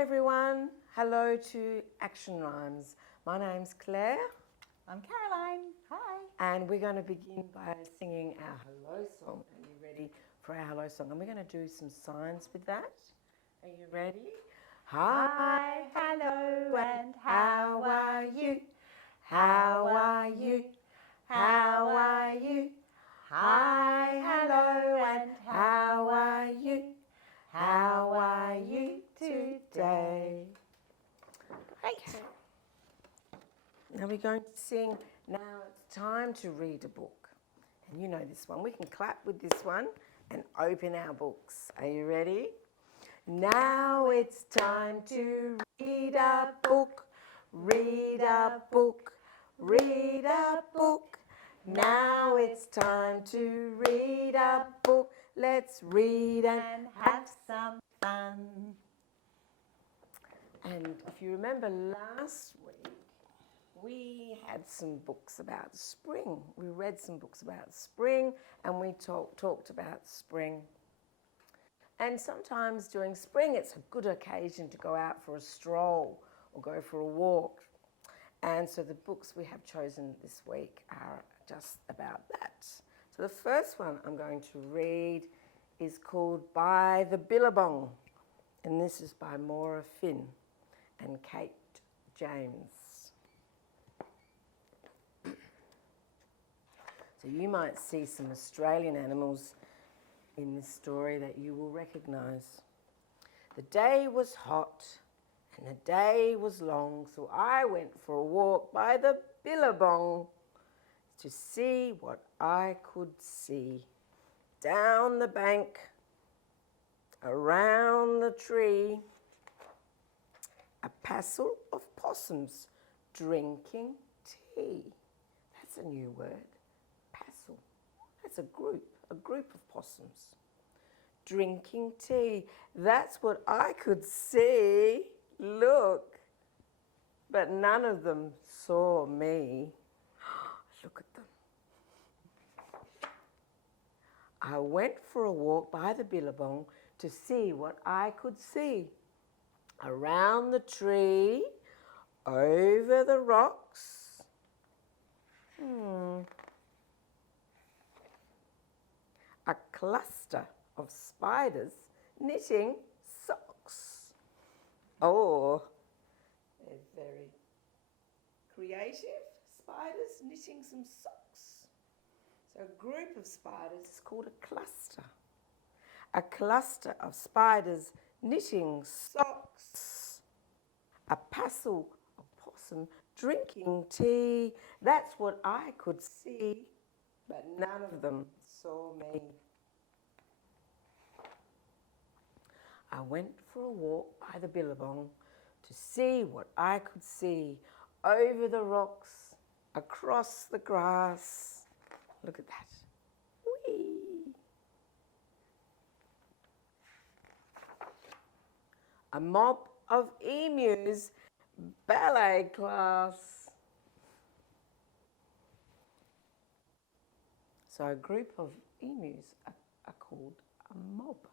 Hi everyone, hello to Action Rhymes. My name's Claire. I'm Caroline. Hi. And we're going to begin by singing our hello song. Are you ready for our hello song? And we're going to do some signs with that. Are you ready? Hi, hello, and how are you? How are you? How are you? Hi, hello, and how are you? How are you today? Great. Now we're going to sing Now It's Time to Read a Book. And you know this one. We can clap with this one and open our books. Are you ready? Now it's time to read a book. Read a book. Read a book. Now it's time to read a book. Let's read and have some fun. And if you remember last week, we had some books about spring. We read some books about spring and we talked about spring. And sometimes during spring, it's a good occasion to go out for a stroll or go for a walk. And so the books we have chosen this week are just about that. So the first one I'm going to read is called By the Billabong. And this is by Maura Finn and Cate James. So you might see some Australian animals in this story that you will recognise. The day was hot and the day was long, so I went for a walk by the Billabong to see what I could see. Down the bank, around the tree, a passel of possums drinking tea. That's a new word, passel. That's a group of possums drinking tea. That's what I could see. Look, but none of them saw me. Look at them. I went for a walk by the Billabong to see what I could see. Around the tree, over the rocks. A cluster of spiders knitting socks. Oh, they're very creative. Spiders knitting some socks. So a group of spiders is called a cluster. A cluster of spiders knitting socks. A passel of possum drinking tea. That's what I could see, but none of them saw me. I went for a walk by the Billabong to see what I could see. Over the rocks, across the grass. Look at that. Whee! A mob of emus, ballet class. So a group of emus are called a mob.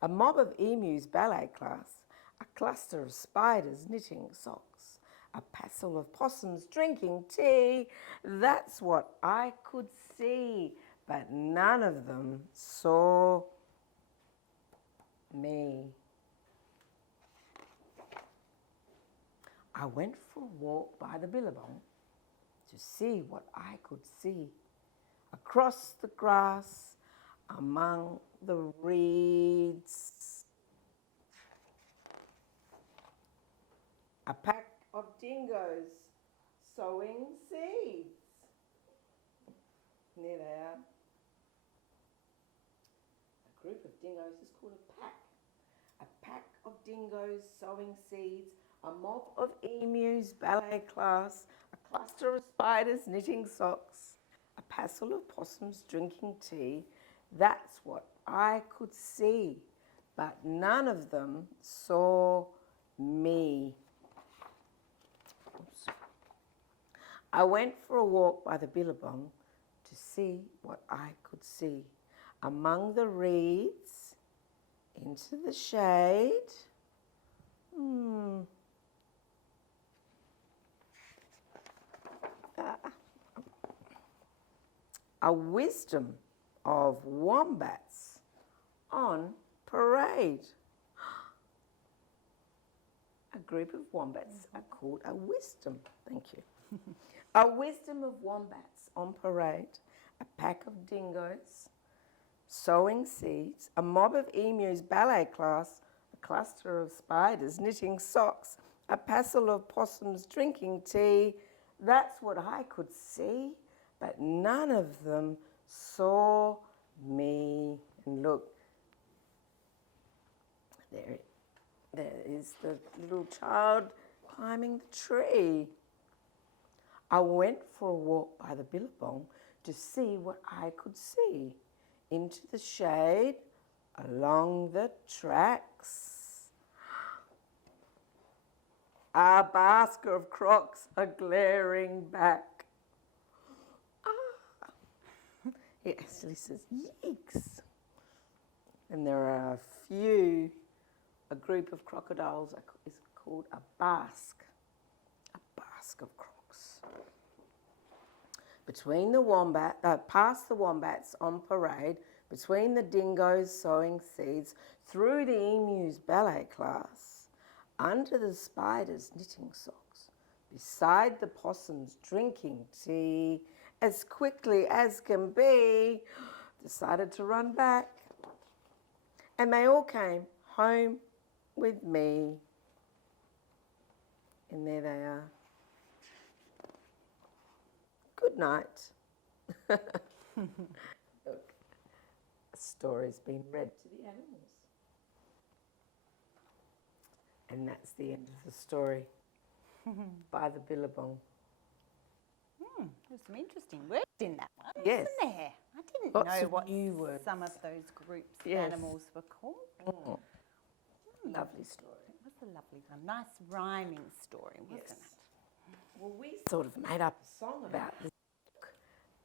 A mob of emus, ballet class. A cluster of spiders knitting socks. A passel of possums drinking tea. That's what I could see, but none of them saw me. I went for a walk by the Billabong to see what I could see. Across the grass, among the reeds. A pack of dingoes sowing seeds. There they are. A group of dingoes is called a pack. A pack of dingoes sowing seeds. A mob of emus, ballet class. A cluster of spiders knitting socks. A passel of possums drinking tea. That's what I could see, but none of them saw me. Oops. I went for a walk by the Billabong to see what I could see. Among the reeds, into the shade, A wisdom of wombats on parade. A group of wombats are called a wisdom. Thank you. A wisdom of wombats on parade. A pack of dingoes sowing seeds. A mob of emus ballet class. A cluster of spiders knitting socks. A passel of possums drinking tea. That's what I could see, but none of them saw me. And look, there is the little child climbing the tree. I went for a walk by the Billabong to see what I could see. Into the shade, along the tracks. A basket of crocs are glaring back. It actually says, yikes. And there are a group of crocodiles is called a basque. A basque of crocs. Between the past the wombats on parade, between the dingoes sowing seeds, through the emus ballet class, under the spiders knitting socks, beside the possums drinking tea, as quickly as can be, decided to run back. And they all came home with me. And there they are. Good night. Look, a story's been read to the animals. And that's the end of the story by the Billabong. There's some interesting words in that one, Yes. isn't there? I didn't Lots know of what new words. some of those groups of Yes. animals were called. Lovely story. It was a lovely one. Nice rhyming story, wasn't Yes. it? Well, we sort of made up a song about this book,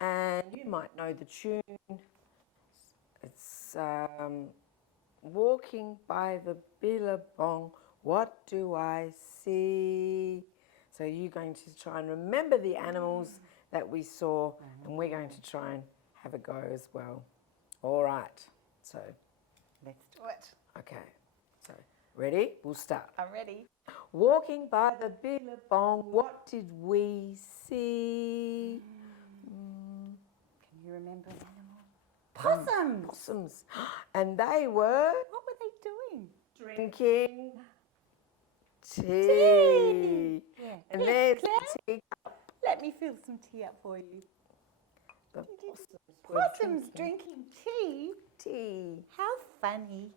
and you might know the tune. It's walking by the Billabong, what do I see? So you're going to try and remember the animals that we saw, and we're going to try and have a go as well. All right, so Let's do it. okay, so ready? We'll start. I'm ready. Walking by the Billabong, what did we see? Can you remember an animal? Possums. Possums. And they were What were they doing? drinking tea. Yeah. And Yes, there's Claire, the tea. let me fill some tea up for you. The possums were Possums drinking tea? tea. How funny.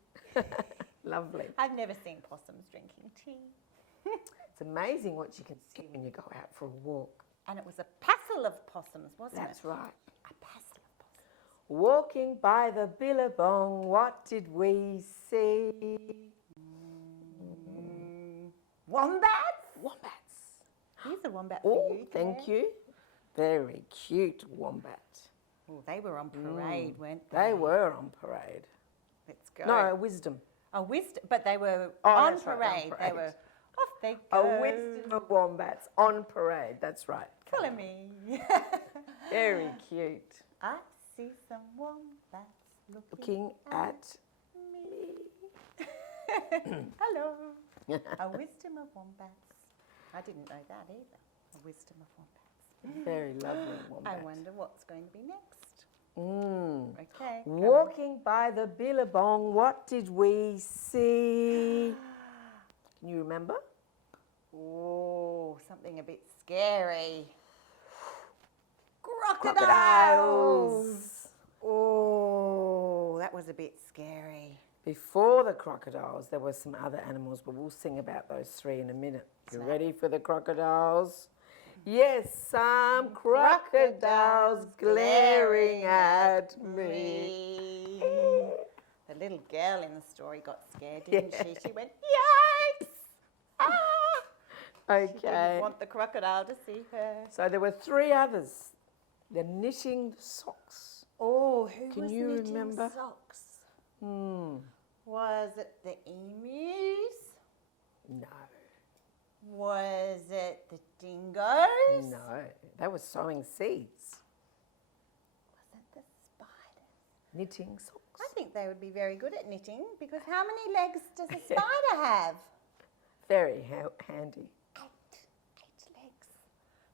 Lovely. I've never seen possums drinking tea. It's amazing what you can see when you go out for a walk. And it was a passel of possums, wasn't That's it? right. A passel of possums. Walking by the Billabong, what did we see? Wombats? Wombats. Here's a wombat Oh, for you. thank you. Very cute wombat. Oh, they were on parade, weren't they? They were on parade. Let's go. No, wisdom. A wisdom, but they were Oh, on that's right, parade. on They parade. were off they A go. wisdom of wombats on parade. That's right. Follow me. Very cute. I see some wombats Looking at me. Hello. A wisdom of wombats. I didn't know that either. A wisdom of wombats. very lovely wombat. I wonder what's going to be next. Mm. Okay. come on. Walking by the Billabong, what did we see? Can you remember? Oh, something a bit scary. Crocodiles. Oh, that was a bit scary. Before the crocodiles, there were some other animals, but we'll sing about those three in a minute. You Snap. ready for the crocodiles? Yes, some crocodiles glaring at me. The little girl in the story got scared, didn't she? She went, yikes! Ah! She Okay. didn't want the crocodile to see her. So there were three others. They're knitting socks. Oh, who Can was you knitting remember? socks? Hmm. Was it the emus? No. Was it the dingoes? No. They were sowing seeds. Was it the spiders? Knitting socks. I think they would be very good at knitting because how many legs does a spider have? Very handy. 8 legs.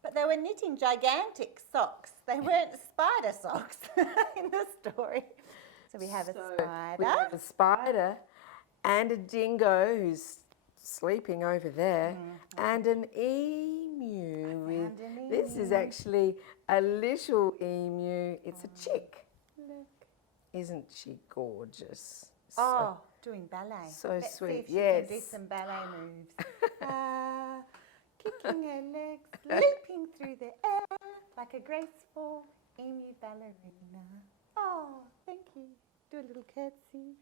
But they were knitting gigantic socks. They weren't spider socks in the story. So we have a spider. We have a spider and a dingo who's sleeping over there, and an emu. This is actually a little emu. It's a chick. Look. Isn't she gorgeous? Oh, doing ballet. So Let's sweet. See if she Yes. can do some ballet moves. Kicking her legs, leaping through the air like a graceful emu ballerina. Oh, thank you. Do a little curtsy.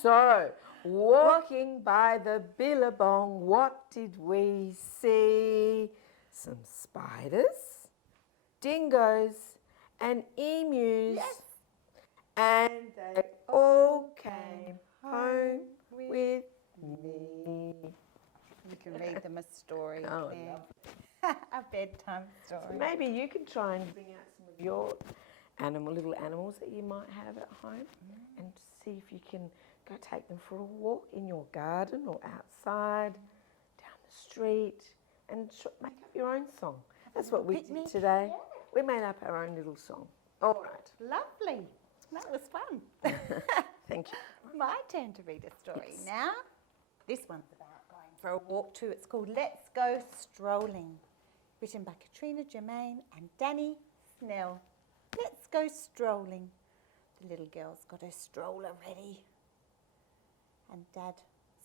So, walking by the Billabong, what did we see? Some spiders, dingoes, and emus. Yes. And they all came home with me. You can read them a story. Oh, Claire. A bedtime story. So maybe you can try and bring out some of your little animals that you might have at home and see if you can go take them for a walk in your garden or outside, down the street, and make up your own song. That's what we picnic. did today. Yeah. We made up our own little song. All right. Lovely. That was fun. Thank you. My turn to read a story Yes. now. This one's about going for a walk too. It's called Let's Go Strolling, written by Katrina Germain and Danny Snell. Let's go strolling. The little girl's got her stroller ready. And Dad's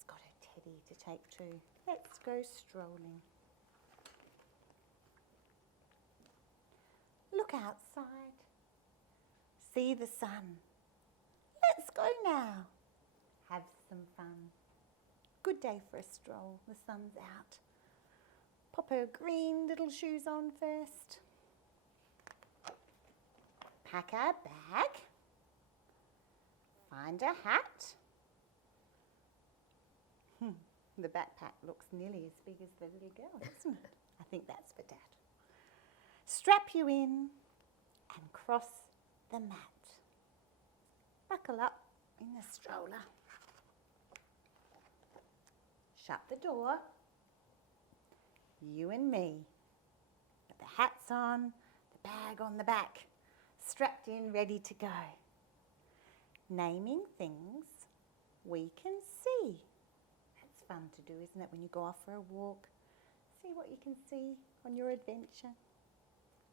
got a teddy to take too. Let's go strolling. Look outside. See the sun. Let's go now. Have some fun. Good day for a stroll. The sun's out. Pop her green little shoes on first. Pack our bag. Find a hat. The backpack looks nearly as big as the little girl, doesn't it? I think that's for Dad. Strap you in and cross the mat. Buckle up in the stroller. Shut the door. You and me. Got the hats on, the bag on the back, strapped in, ready to go. Naming things we can see. That's fun to do, isn't it, when you go off for a walk? See what you can see on your adventure.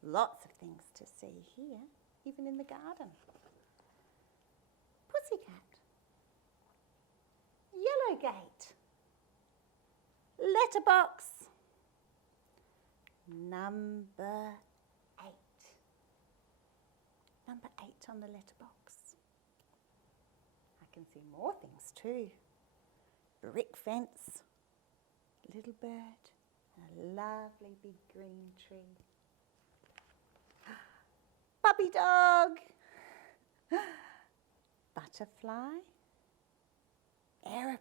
Lots of things to see here, even in the garden. Pussycat. Yellow gate. Letterbox. Number 8. Number 8 on the letterbox. I can see more things too. Brick fence, little bird, and a lovely big green tree. Puppy dog. Butterfly. Aeroplane.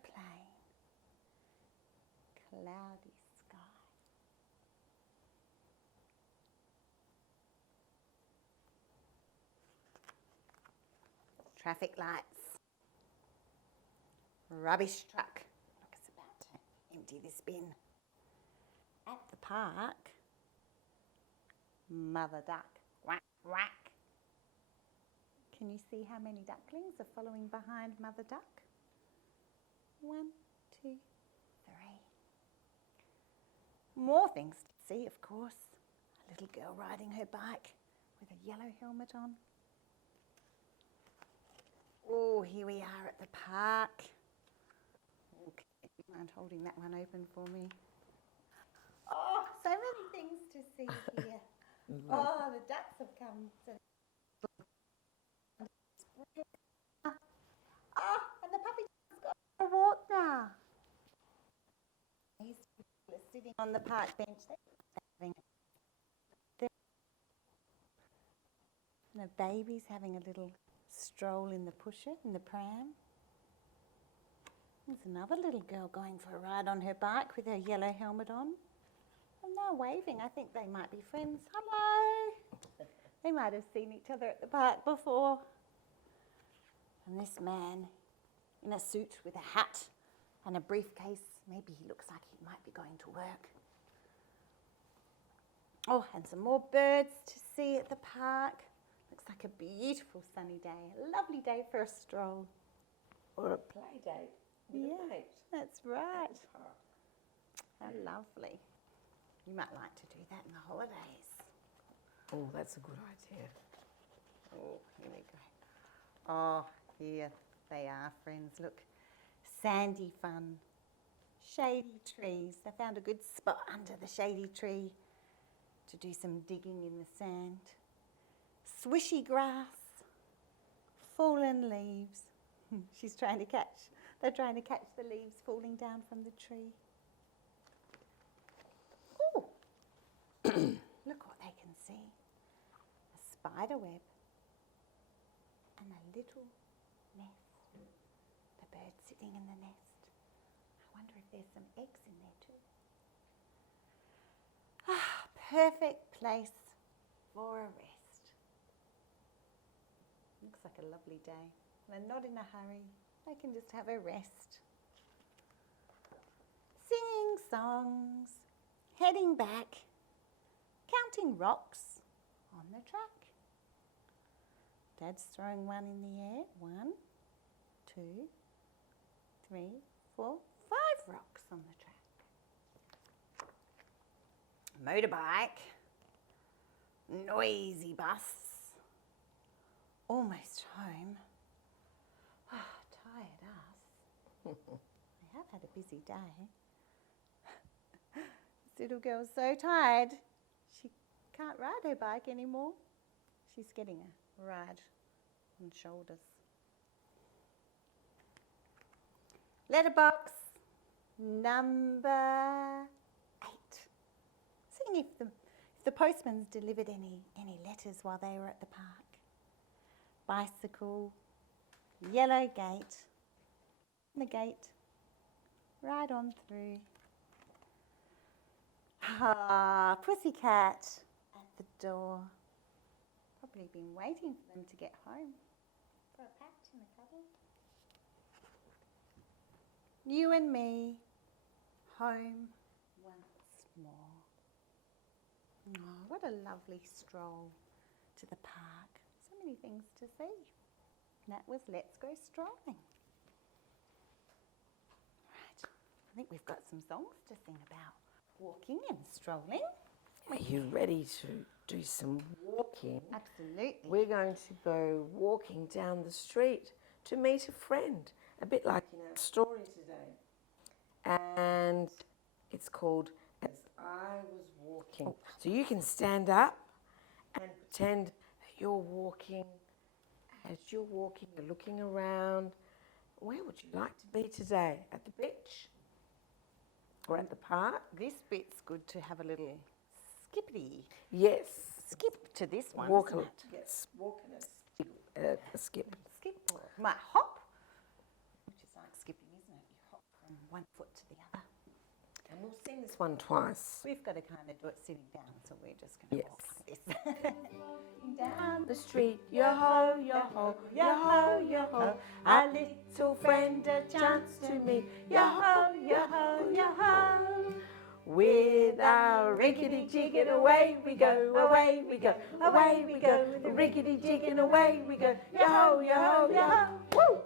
Cloudy sky. Traffic lights. Rubbish truck. Look, it's about to empty this bin. At the park, mother duck. Quack, quack. Can you see how many ducklings are following behind mother duck? 1, 2, 3. More things to see, of course. A little girl riding her bike with a yellow helmet on. Oh, here we are at the park. Okay, do you mind holding that one open for me? Oh, so many things to see here. Oh, the ducks have come to... Oh, and the puppy duck's got a walk now. These people are sitting on the park bench. And the baby's having a little stroll in the pusher, in the pram. There's another little girl going for a ride on her bike with her yellow helmet on. And they're waving. I think they might be friends. Hello! They might have seen each other at the park before. And this man in a suit with a hat and a briefcase, maybe he looks like he might be going to work. Oh, and some more birds to see at the park. Looks like a beautiful sunny day, a lovely day for a stroll. Or a play date with a mate. That's right. How lovely. You might like to do that in the holidays. Oh, that's a good idea. Oh, here we go. Oh, here they are, friends. Look, sandy fun, shady trees. They found a good spot under the shady tree to do some digging in the sand. Swishy grass, fallen leaves. They're trying to catch the leaves falling down from the tree. Oh, look what they can see. A spider web and a little nest. The bird sitting in the nest. I wonder if there's some eggs in there too. Ah, perfect place for a rest. Looks like a lovely day. They're not in a hurry. They can just have a rest. Singing songs, heading back, counting rocks on the track. Dad's throwing one in the air. 1, 2, 3, 4, 5 rocks on the track. Motorbike, noisy bus, almost home. Tired us. I have had a busy day. This little girl's so tired, she can't ride her bike anymore. She's getting a ride on shoulders. Letterbox number 8. Seeing if the postman's delivered any letters while they were at the park. Bicycle, yellow gate, the gate, right on through. Ah, pussycat at the door. Probably been waiting for them to get home for a pat in the cuddle. You and me, home once more. Oh, what a lovely stroll to the park. So many things to see. That was Let's Go Strolling. Right, I think we've got some songs to sing about walking and strolling. Are you ready to do some walking? Absolutely. We're going to go walking down the street to meet a friend, a bit like in our story today. And it's called As I Was Walking. So you can stand up and pretend that you're walking. As you're walking, you're looking around. Where would you like to be today? At the beach? Or at the park? This bit's good to have a little skippity. Yes. Skip to this one, Walk isn't a, it? yes, walk and a skip. Skip or might hop, which is like skipping, isn't it? You hop from one foot to the other. And we'll sing this one twice. We've got to kind of do it sitting down, so we're just going to walk like this. Down the street, yo-ho, yo-ho, yo-ho, yo-ho. Our little friend a chance to meet, yo-ho, yo-ho, yo-ho. With our rickety-jig and away we go, away we go, away we go. Rickety-jig and away we go, yo-ho, yo-ho, yo-ho. Woo!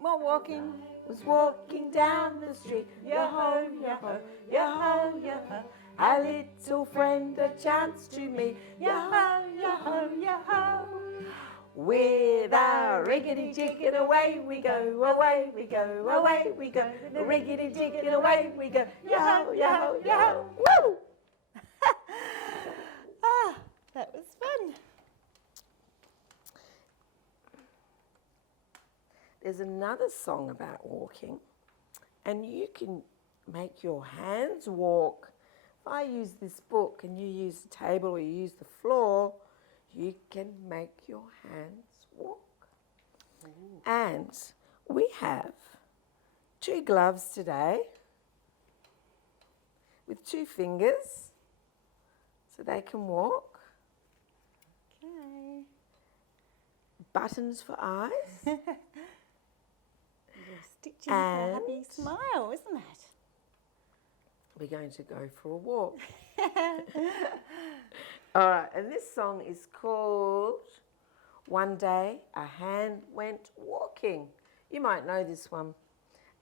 More walking. Was walking down the street, yo-ho, yo-ho, yo-ho, yo-ho. Our little friend a chance to meet, yo-ho, yo-ho, yo-ho. With our rickety-jig and away we go, away we go, away we go. Rickety-jig and away we go, yo-ho, yo-ho, yo-ho. Woo! Ah, that was fun. There's another song about walking, and you can make your hands walk. If I use this book and you use the table or you use the floor, you can make your hands walk. Ooh. And we have 2 gloves today with 2 fingers so they can walk. Okay. Buttons for eyes. Stitching for a happy smile, isn't it? We're going to go for a walk. All right, and this song is called One Day a Hand Went Walking. You might know this one.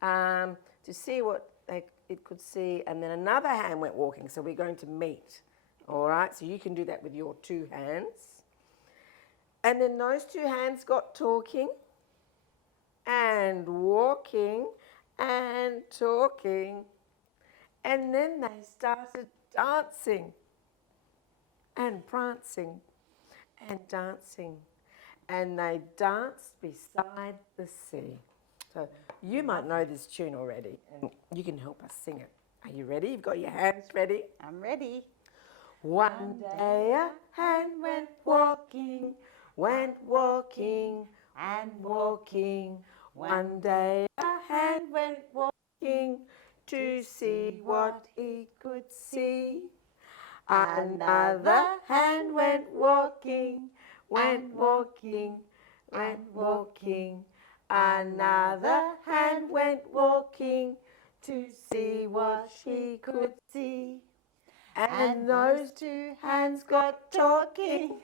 To see what it could see, and then another hand went walking, so we're going to meet. All right, so you can do that with your 2 hands. And then those 2 hands got talking and walking and talking. And then they started dancing and prancing and dancing. And they danced beside the sea. So you might know this tune already, and you can help us sing it. Are you ready? You've got your hands ready? I'm ready. One day a hand went walking and walking. One day a hand went walking to see what he could see. Another hand went walking. Another hand went walking to see what she could see. And those 2 hands got talking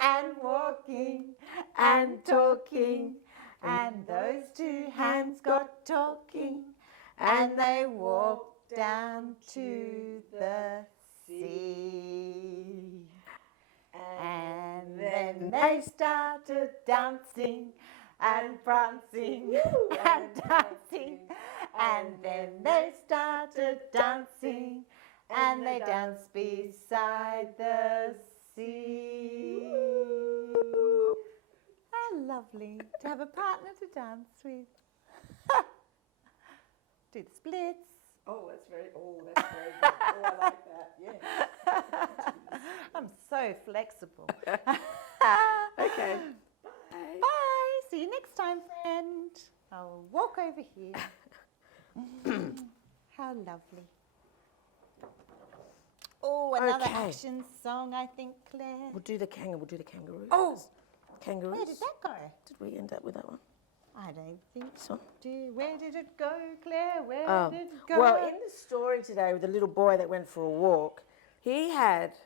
and walking and talking. And those 2 hands got talking and they walked down to the sea. And then they started dancing and prancing and dancing. And then they started dancing and they danced beside the sea. How lovely to have a partner to dance with. Do the splits. That's very good. Oh, I like that, yeah. I'm so flexible. Okay. Bye. See you next time, friend. I'll walk over here. How lovely. Oh, another Okay. action song, I think, Claire. We'll do the kangaroo. Oh, Kangaroos. where did that go? Did we end up with that one? I don't think This one? Where did it go, Claire? Where did it go? Well, in the story today with the little boy that went for a walk, he had,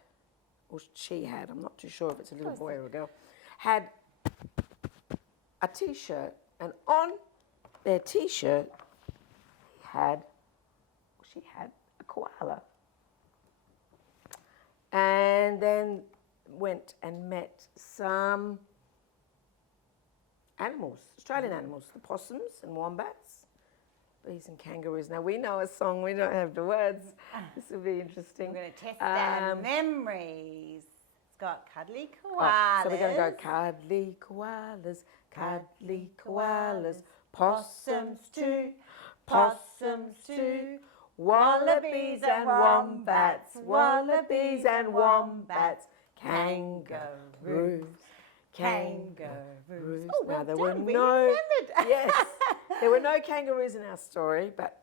or she had, I'm not too sure if it's a little boy or a girl, had a T-shirt, and on their T-shirt, she had a koala. And then went and met some animals, Australian animals, the possums and wombats, bees and kangaroos. Now, we know a song, we don't have the words. This will be interesting. We're going to test our memories. It's got cuddly koalas. So we're going to go cuddly koalas, possums too, wallabies and wombats, kangaroos. Oh, well Now, there done. were We no, remembered. yes, there were no kangaroos in our story, but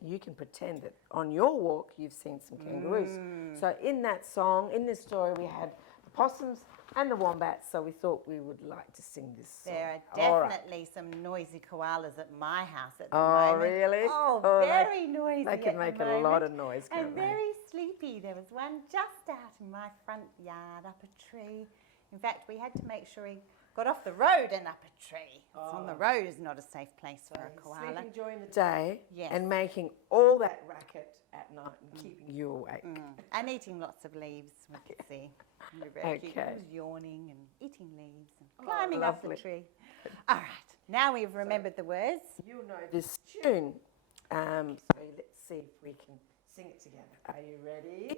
you can pretend that on your walk you've seen some kangaroos. So in that song, in this story, we had the possums and the wombats, so we thought we would like to sing this song. There are All right. definitely some noisy koalas at my house at the Oh, moment. really? Oh, Oh, very noisy. They can make a lot of noise, can't And they? very sleepy. There was one just out in my front yard up a tree. In fact, we had to make sure he got off the road and up a tree. On the road is not a safe place for a koala. Sleeping during the day Yes. and making all that racket at night and keeping you awake. And eating lots of leaves, we could see. They were very cute. He Okay. was yawning and eating leaves and climbing up the lovely. tree. All right, now we've remembered the words. You'll know this tune. So let's see if we can sing it together. Are you ready?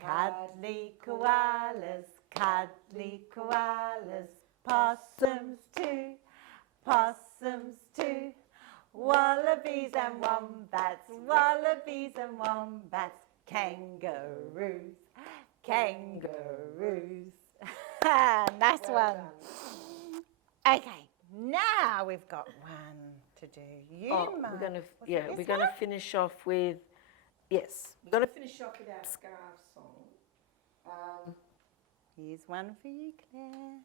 Cuddly koalas, possums too, wallabies and wombats, kangaroos. Nice one. Okay, Now we've got one to do. We're going to finish off with, we're going to finish off with our scarf song. Here's one for you, Claire.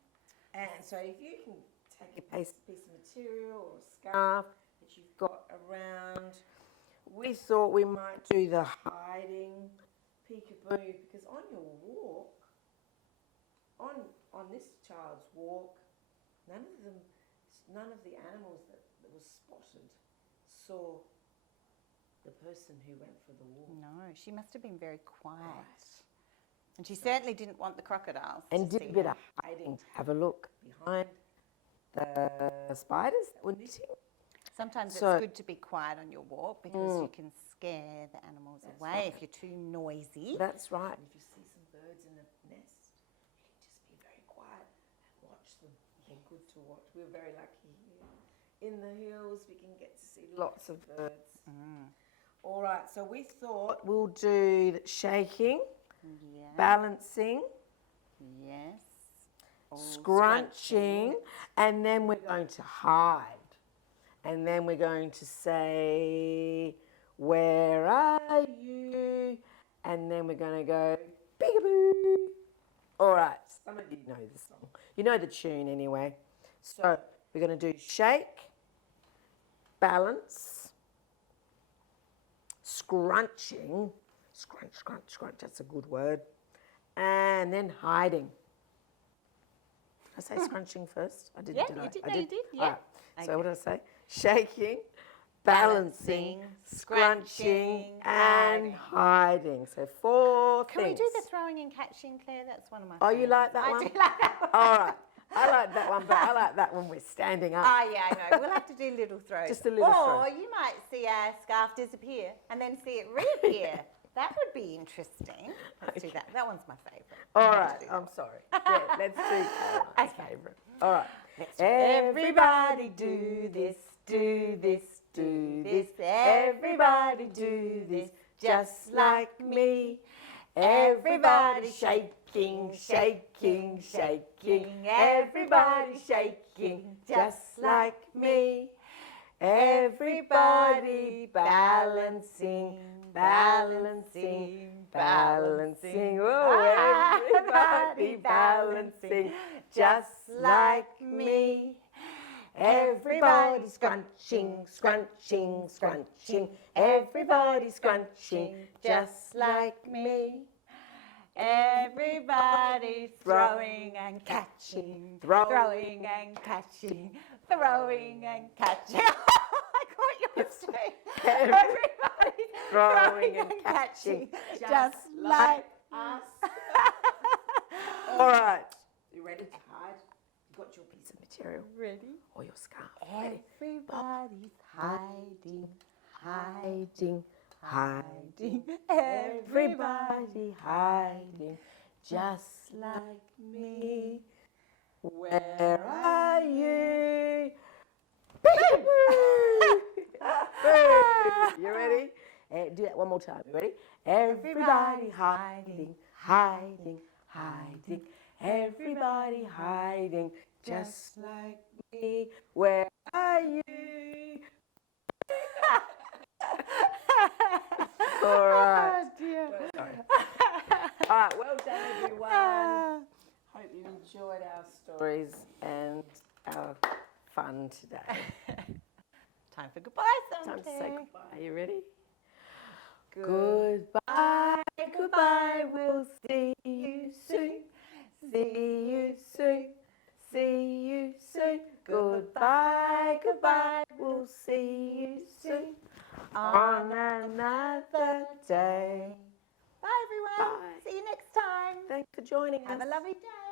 And so if you can take a piece of material or a scarf that you've got around, we thought we might do the hiding peekaboo, because on your walk, on this child's walk, none of the animals that were spotted saw the person who went for the walk. No, she must have been very quiet. And she certainly didn't want the crocodiles. And did a bit of hiding to have a look behind the spiders that were knitting. Sometimes it's good to be quiet on your walk because you can scare the animals away if you're too noisy. That's right. And if you see some birds in the nest, you can just be very quiet and watch them. They're good to watch. We're very lucky here. In the hills, we can get to see lots of birds. All right, so we thought we'll do the shaking, balancing, scrunching, and then we're going to hide. And then we're going to say, where are you? And then we're going to go, peekaboo. All right, some of you know the song. You know the tune anyway. So we're going to do shake, balance, scrunching, scrunch, scrunch, scrunch, that's a good word, and then hiding. Did I say scrunching first? I didn't, did I? You did. I No, did. you did, yeah. All right. Okay. So what did I say? Shaking, balancing, scrunching, and hiding. So 4 things. Can we do the throwing and catching, Claire? That's one of my Oh, favourites. you like that one? I do like that one. All right. I like that one, but I like that when we're standing up. Oh, yeah, I know. We'll have to do little throws. Just a little throw. Or you might see a scarf disappear and then see it reappear. That would be interesting. Let's do that. That one's my favourite. All right. I'm sorry. Yeah, let's do Caroline's favourite. All right. Everybody do this, do this, do this. Everybody do this, just like me. Everybody shaking, shaking, shaking. Everybody shaking, just like me. Everybody balancing, balancing, balancing. Oh, everybody balancing, just like me. Everybody scrunching, scrunching, scrunching. Everybody scrunching, just like me. Everybody throwing and catching, throwing and catching, throwing and catching. I caught yours too. Everybody throwing and catching, just like us. All right. You ready to hide? You got your piece of material? Ready? Or your scarf? Everybody's hiding, Hiding, hiding. Everybody hiding, just like me. Where are you? You ready? Do that one more time. You ready? Everybody hiding, hiding, hiding. Everybody hiding, just like me. Where are you? All right. Oh dear. Sorry. All right, well done, everyone. Hope you enjoyed our stories and our fun today. Time for goodbye, Time to say Claire. goodbye. Are you ready? Goodbye, goodbye. We'll see you soon. See you soon. See you soon. Goodbye, goodbye. We'll see you soon. On another day. Bye, everyone. Bye. See you next time. Thanks for joining us. Have a lovely day.